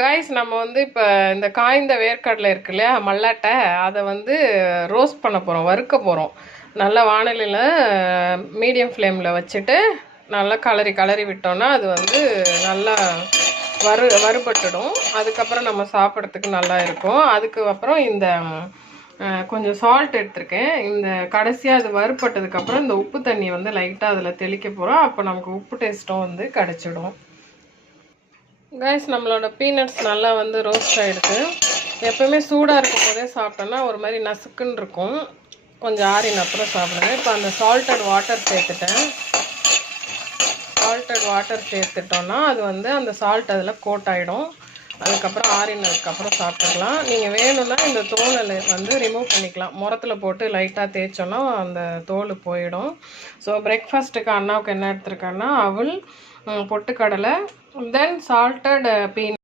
Guys நம்ம வந்து இப்போ இந்த காய்ந்த வேர்க்கடலை இருக்கு இல்லையா, மல்லாட்டை, அதை வந்து ரோஸ்ட் பண்ண போகிறோம், வறுக்க போகிறோம். நல்லா வானலியில் மீடியம் ஃப்ளேமில் வச்சுட்டு நல்லா கலரி விட்டோன்னா அது வந்து நல்லா வறுபட்டுடும். அதுக்கப்புறம் நம்ம சாப்பிட்றதுக்கு நல்லா இருக்கும். அதுக்கப்புறம் இந்த கொஞ்சம் சால்ட் எடுத்திருக்கேன். இந்த கடைசியாக அது வறுபட்டதுக்கப்புறம் இந்த உப்பு தண்ணி வந்து லைட்டாக அதில் தெளிக்க போகிறோம். அப்போ நமக்கு உப்பு டேஸ்ட்டும் வந்து கிடச்சிடும். கைஸ், நம்மளோட பீனட்ஸ் நல்லா வந்து ரோஸ்ட் ஆகிடுது. எப்போவுமே சூடாக இருக்கும் போதே சாப்பிட்டோன்னா ஒரு மாதிரி நசுக்குன்னு இருக்கும். கொஞ்சம் ஆறின அப்புறம் சாப்பிடுங்க. இப்போ அந்த சால்டட் வாட்டர் சேர்த்துட்டேன். சால்டட் வாட்டர் சேர்த்துட்டோன்னா அது வந்து அந்த சால்ட் அதில் கோட் ஆகிடும். அதுக்கப்புறம் ஆறினதுக்கப்புறம் சாப்பிட்டுக்கலாம். நீங்கள் வேணும்னா இந்த தோலை வந்து ரிமூவ் பண்ணிக்கலாம். முரத்தில் போட்டு லைட்டாக தேய்ச்சோன்னா அந்த தோல் போயிடும். ஸோ பிரேக்ஃபாஸ்ட்டுக்கு அண்ணாவுக்கு என்ன எடுத்துருக்கேன்னா அவல், பொட்டுக்கடலை, தென் சால்டட் பீனட்.